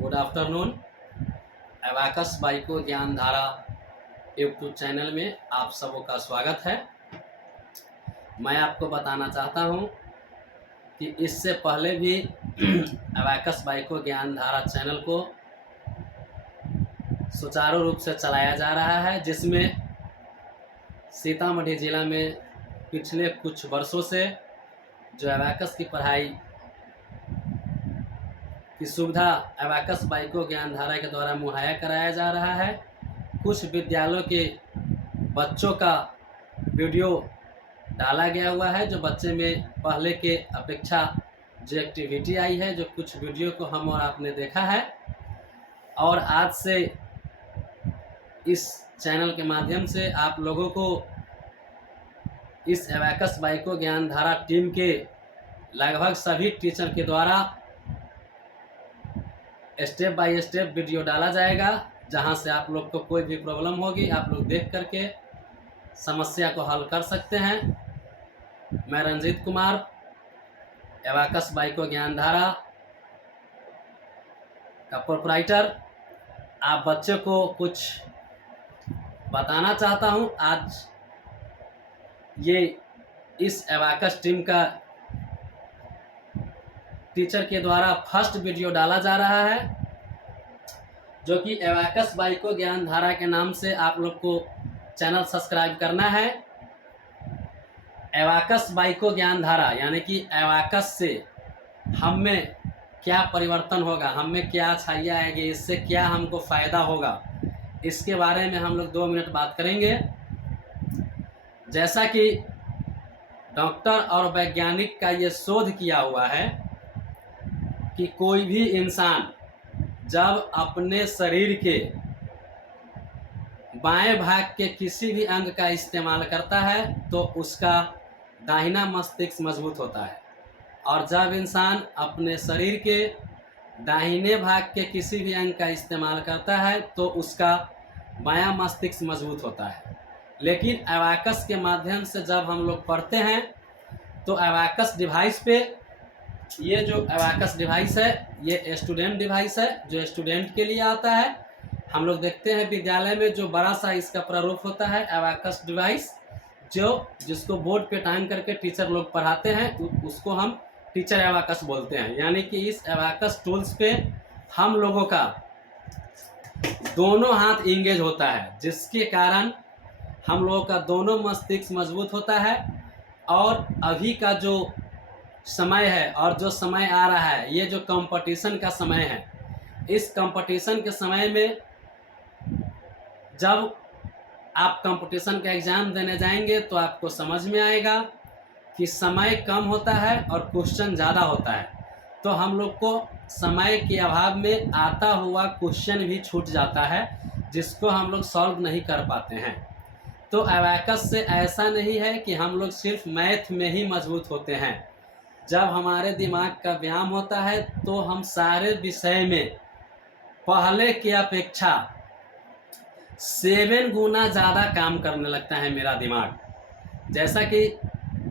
Good afternoon. Abacus बाइको ज्ञान धारा यूट्यूब चैनल में आप सबों का स्वागत है। मैं आपको बताना चाहता हूं कि इससे पहले भी अबाकस बाइको ज्ञान धारा चैनल को सुचारू रूप से चलाया जा रहा है, जिसमें सीतामढ़ी जिला में पिछले कुछ वर्षों से जो अबाकस की पढ़ाई की सुविधा अबाकस बाइको ज्ञान धारा के द्वारा मुहैया कराया जा रहा है। कुछ विद्यालयों के बच्चों का वीडियो डाला गया हुआ है, जो बच्चे में पहले के अपेक्षा जो एक्टिविटी आई है, जो कुछ वीडियो को हम और आपने देखा है। और आज से इस चैनल के माध्यम से आप लोगों को इस अबाकस बाइको ज्ञान धारा टीम के लगभग सभी टीचर के द्वारा स्टेप बाय स्टेप वीडियो डाला जाएगा, जहां से आप लोग को कोई भी प्रॉब्लम होगी आप लोग देख करके समस्या को हल कर सकते हैं। मैं रंजीत कुमार, अबाकस बाइको ज्ञान धारा का प्रोपराइटर, आप बच्चों को कुछ बताना चाहता हूं। आज ये इस अबाकस टीम का टीचर के द्वारा फर्स्ट वीडियो डाला जा रहा है, जो कि अबाकस बाइको ज्ञान धारा के नाम से आप लोग को चैनल सब्सक्राइब करना है। अबाकस बाइको ज्ञान धारा यानी कि अबाकस से हम में क्या परिवर्तन होगा, हम में क्या अच्छाइयाँ आएगी, इससे क्या हमको फ़ायदा होगा, इसके बारे में हम लोग 2 मिनट बात करेंगे। जैसा कि डॉक्टर और वैज्ञानिक का ये शोध किया हुआ है कि कोई भी इंसान जब अपने शरीर के बाएं भाग के किसी भी अंग का इस्तेमाल करता है तो उसका दाहिना मस्तिष्क मजबूत होता है, और जब इंसान अपने शरीर के दाहिने भाग के किसी भी अंग का इस्तेमाल करता है तो उसका बायां मस्तिष्क मजबूत होता है। लेकिन अबाकस के माध्यम से जब हम लोग पढ़ते हैं तो अबाकस डिवाइस पे, ये जो अबाकस डिवाइस है ये स्टूडेंट डिवाइस है, जो स्टूडेंट के लिए आता है। हम लोग देखते हैं विद्यालय में जो बड़ा सा इसका प्रारूप होता है अबाकस डिवाइस, जिसको बोर्ड पे टांग करके टीचर लोग पढ़ाते हैं, उसको हम टीचर अबाकस बोलते हैं। यानी कि इस अबाकस टूल्स पे हम लोगों का दोनों हाथ इंगेज होता है, जिसके कारण हम लोगों का दोनों मस्तिष्क मजबूत होता है। और अभी का जो समय है और जो समय आ रहा है, ये जो कंपटीशन का समय है, इस कंपटीशन के समय में जब आप कंपटीशन का एग्ज़ाम देने जाएंगे तो आपको समझ में आएगा कि समय कम होता है और क्वेश्चन ज़्यादा होता है, तो हम लोग को समय के अभाव में आता हुआ क्वेश्चन भी छूट जाता है, जिसको हम लोग सॉल्व नहीं कर पाते हैं। तो अबाकस से ऐसा नहीं है कि हम लोग सिर्फ मैथ में ही मजबूत होते हैं। जब हमारे दिमाग का व्यायाम होता है तो हम सारे विषय में पहले की अपेक्षा 7 गुना ज़्यादा काम करने लगता है मेरा दिमाग। जैसा कि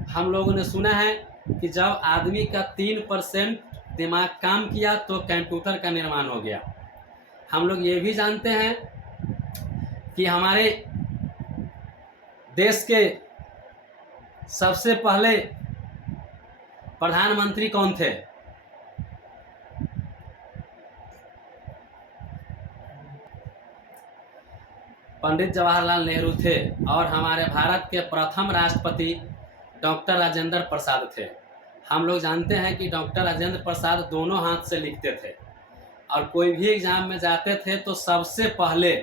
हम लोगों ने सुना है कि जब आदमी का 3% दिमाग काम किया तो कंप्यूटर का निर्माण हो गया। हम लोग ये भी जानते हैं कि हमारे देश के सबसे पहले प्रधानमंत्री कौन थे? पंडित जवाहरलाल नेहरू थे। और हमारे भारत के प्रथम राष्ट्रपति डॉक्टर राजेंद्र प्रसाद थे। हम लोग जानते हैं कि डॉक्टर राजेंद्र प्रसाद दोनों हाथ से लिखते थे, और कोई भी एग्ज़ाम में जाते थे तो सबसे पहले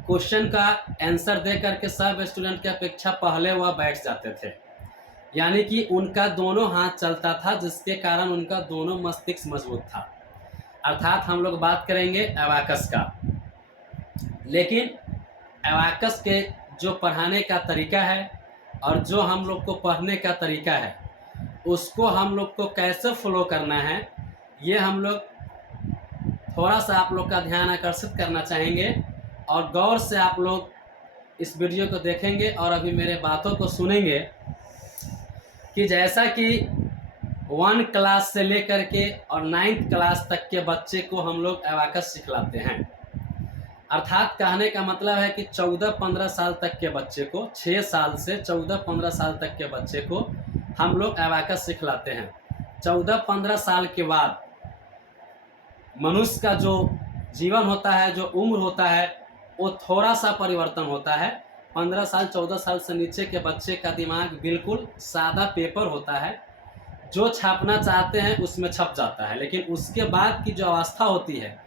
क्वेश्चन का आंसर दे करके सब स्टूडेंट की अपेक्षा पहले वह बैठ जाते थे। यानी कि उनका दोनों हाथ चलता था, जिसके कारण उनका दोनों मस्तिष्क मजबूत था। अर्थात हम लोग बात करेंगे अबाकस का। लेकिन अबाकस के जो पढ़ाने का तरीका है और जो हम लोग को पढ़ने का तरीका है, उसको हम लोग को कैसे फॉलो करना है, ये हम लोग थोड़ा सा आप लोग का ध्यान आकर्षित करना चाहेंगे। और गौर से आप लोग इस वीडियो को देखेंगे और अभी मेरे बातों को सुनेंगे कि जैसा कि 1 क्लास से लेकर के और 9th क्लास तक के बच्चे को हम लोग एबाकस सिखलाते हैं। अर्थात कहने का मतलब है कि 14-15 साल तक के बच्चे को, 6 साल से 14-15 साल तक के बच्चे को हम लोग एबाकस सिखलाते हैं। 14-15 साल के बाद मनुष्य का जो जीवन होता है, जो उम्र होता है, वो थोड़ा सा परिवर्तन होता है। 15 साल 14 साल से नीचे के बच्चे का दिमाग बिल्कुल सादा पेपर होता है, जो छापना चाहते हैं उसमें छप जाता है। लेकिन उसके बाद की जो अवस्था होती है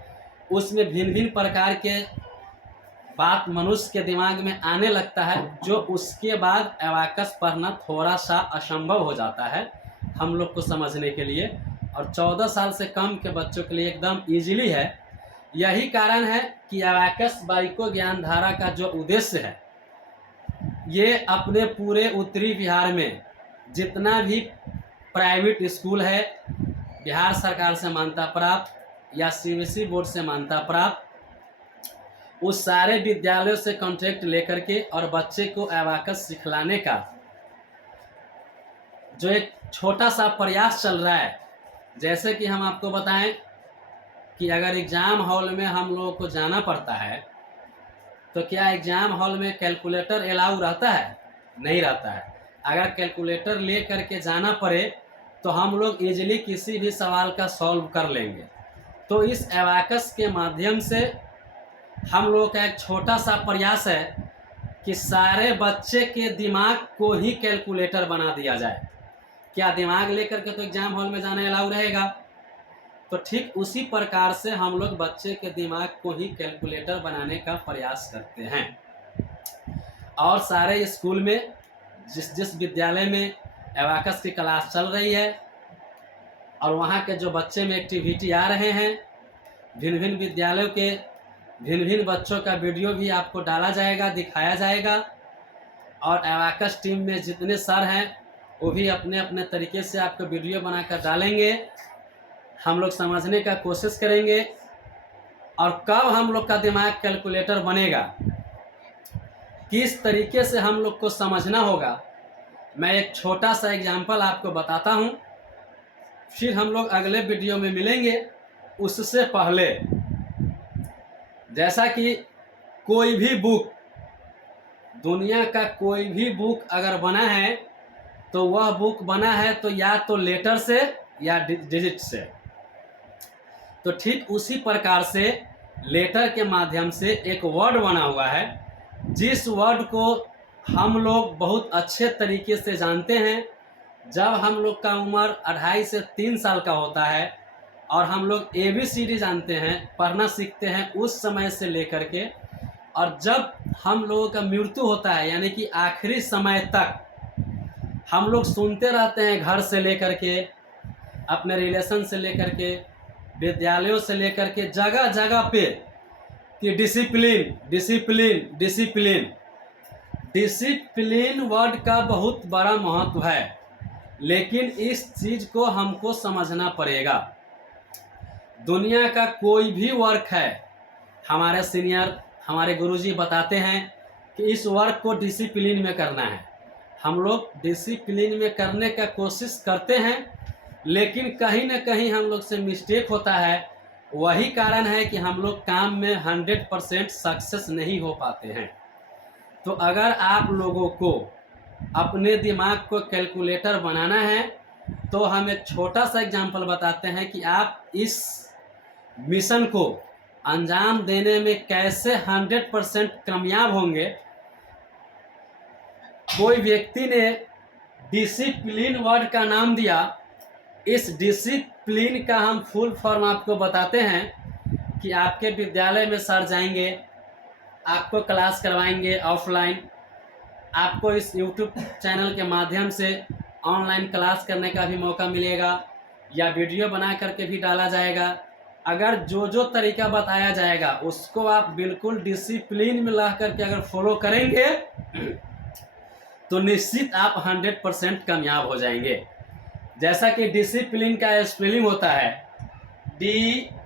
उसमें भिन्न भिन्न प्रकार के बात मनुष्य के दिमाग में आने लगता है, जो उसके बाद एबाकस पढ़ना थोड़ा सा असंभव हो जाता है हम लोग को समझने के लिए, और 14 साल से कम के बच्चों के लिए एकदम इजीली है। यही कारण है कि एबाकस बाइको ज्ञानधारा का जो उद्देश्य है, ये अपने पूरे उत्तरी बिहार में जितना भी प्राइवेट स्कूल है, बिहार सरकार से मान्यता प्राप्त या सीबीएसई बोर्ड से मान्यता प्राप्त, उस सारे विद्यालयों से कॉन्ट्रैक्ट लेकर के और बच्चे को एबाकस सिखलाने का जो एक छोटा सा प्रयास चल रहा है। जैसे कि हम आपको बताएं कि अगर एग्ज़ाम हॉल में हम लोगों को जाना पड़ता है, तो क्या एग्ज़ाम हॉल में कैलकुलेटर अलाउ रहता है? नहीं रहता है। अगर कैलकुलेटर ले करके जाना पड़े तो हम लोग इजीली किसी भी सवाल का सॉल्व कर लेंगे। तो इस एबाकस के माध्यम से हम लोगों का एक छोटा सा प्रयास है कि सारे बच्चे के दिमाग को ही कैलकुलेटर बना दिया जाए। क्या दिमाग लेकर के तो एग्ज़ाम हॉल में जाना अलाउ रहेगा? तो ठीक उसी प्रकार से हम लोग बच्चे के दिमाग को ही कैलकुलेटर बनाने का प्रयास करते हैं। और सारे स्कूल में जिस जिस विद्यालय में एबाकस की क्लास चल रही है और वहाँ के जो बच्चे में एक्टिविटी आ रहे हैं, भिन्न भिन्न विद्यालयों के भिन्न भिन्न बच्चों का वीडियो भी आपको डाला जाएगा, दिखाया जाएगा। और एबाकस टीम में जितने सर हैं वो भी अपने अपने तरीके से आपको वीडियो बनाकर डालेंगे। हम लोग समझने का कोशिश करेंगे। और कब हम लोग का दिमाग कैलकुलेटर बनेगा, किस तरीके से हम लोग को समझना होगा, मैं एक छोटा सा एग्जाम्पल आपको बताता हूँ। फिर हम लोग अगले वीडियो में मिलेंगे। उससे पहले, जैसा कि कोई भी बुक, दुनिया का कोई भी बुक अगर बना है तो वह बुक बना है तो या तो लेटर से या डिजिट से। तो ठीक उसी प्रकार से लेटर के माध्यम से एक वर्ड बना हुआ है, जिस वर्ड को हम लोग बहुत अच्छे तरीके से जानते हैं। जब हम लोग का उम्र 2.5 से 3 साल का होता है और हम लोग ABCD जानते हैं, पढ़ना सीखते हैं, उस समय से लेकर के, और जब हम लोगों का मृत्यु होता है यानी कि आखिरी समय तक हम लोग सुनते रहते हैं, घर से लेकर के, अपने रिलेशन से लेकर के, विद्यालयों से लेकर के, जगह जगह पे कि discipline discipline discipline. Discipline word का बहुत बड़ा महत्व है, लेकिन इस चीज़ को हमको समझना पड़ेगा। दुनिया का कोई भी वर्क है, हमारे सीनियर, हमारे गुरुजी बताते हैं कि इस वर्क को डिसिप्लिन में करना है। हम लोग डिसिप्लिन में करने का कोशिश करते हैं, लेकिन कहीं ना कहीं हम लोग से मिस्टेक होता है। वही कारण है कि हम लोग काम में 100% सक्सेस नहीं हो पाते हैं। तो अगर आप लोगों को अपने दिमाग को कैलकुलेटर बनाना है तो हम एक छोटा सा एग्जाम्पल बताते हैं कि आप इस मिशन को अंजाम देने में कैसे 100% कामयाब होंगे। कोई व्यक्ति ने डिसिप्लिन वर्ड का नाम दिया। इस डिसिप्लिन का हम फुल फॉर्म आपको बताते हैं कि आपके विद्यालय में सर जाएंगे, आपको क्लास करवाएंगे ऑफलाइन, आपको इस YouTube चैनल के माध्यम से ऑनलाइन क्लास करने का भी मौका मिलेगा या वीडियो बना करके भी डाला जाएगा। अगर जो जो तरीका बताया जाएगा उसको आप बिल्कुल डिसिप्लिन में ला करके अगर फॉलो करेंगे तो निश्चित आप 100% कामयाब हो जाएंगे। जैसा कि डिसिप्लिन का स्पेलिंग होता है DISCIPLINE।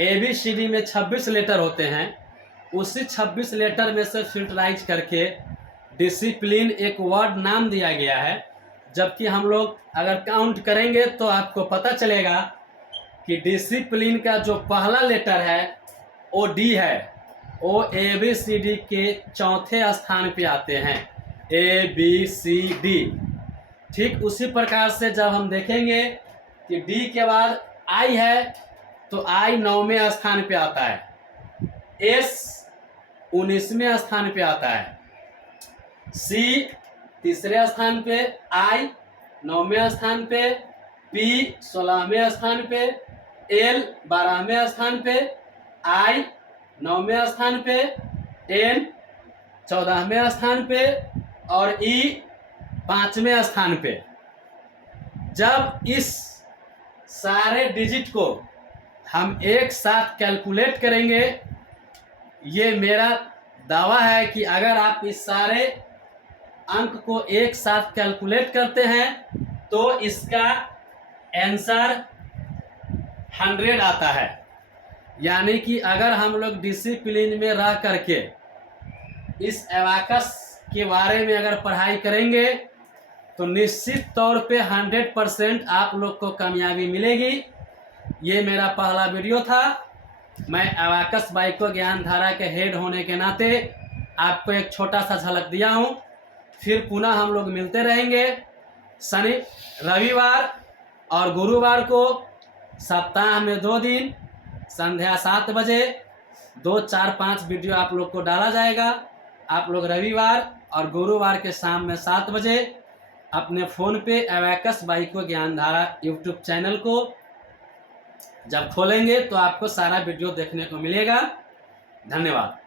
ABCD में 26 लेटर होते हैं, उसी 26 लेटर में से फिल्टराइज करके डिसिप्लिन एक वर्ड नाम दिया गया है। जबकि हम लोग अगर काउंट करेंगे तो आपको पता चलेगा कि डिसिप्लिन का जो पहला लेटर है वो डी है। वो ABCD के चौथे स्थान पे आते हैं, ABCD। ठीक उसी प्रकार से जब हम देखेंगे कि डी के बाद आई है तो आई 9वें स्थान पे आता है, एस 19वें स्थान पे आता है, सी 3रे स्थान पे, आई 9वें स्थान पे, पी 16वें स्थान पे, एल 12वें स्थान पे, आई 9वें स्थान पे, एन 14वें स्थान पे और ई 5वें स्थान पे। जब इस सारे डिजिट को हम एक साथ कैलकुलेट करेंगे, ये मेरा दावा है कि अगर आप इस सारे अंक को एक साथ कैलकुलेट करते हैं तो इसका आंसर 100 आता है। यानी कि अगर हम लोग डिसिप्लिन में रह करके इस एबाकस के बारे में अगर पढ़ाई करेंगे तो निश्चित तौर पे 100% आप लोग को कामयाबी मिलेगी। ये मेरा पहला वीडियो था। मैं एबाकस बाइको ज्ञान धारा के हेड होने के नाते आपको एक छोटा सा झलक दिया हूँ। फिर पुनः हम लोग मिलते रहेंगे शनि, रविवार और गुरुवार को सप्ताह में 2 दिन संध्या 7 बजे 2, 4, 5 वीडियो आप लोग को डाला जाएगा। आप लोग रविवार और गुरुवार के शाम में 7 बजे अपने फ़ोन पे एबाकस बाइको ज्ञान धारा यूट्यूब चैनल को जब खोलेंगे तो आपको सारा वीडियो देखने को मिलेगा। धन्यवाद।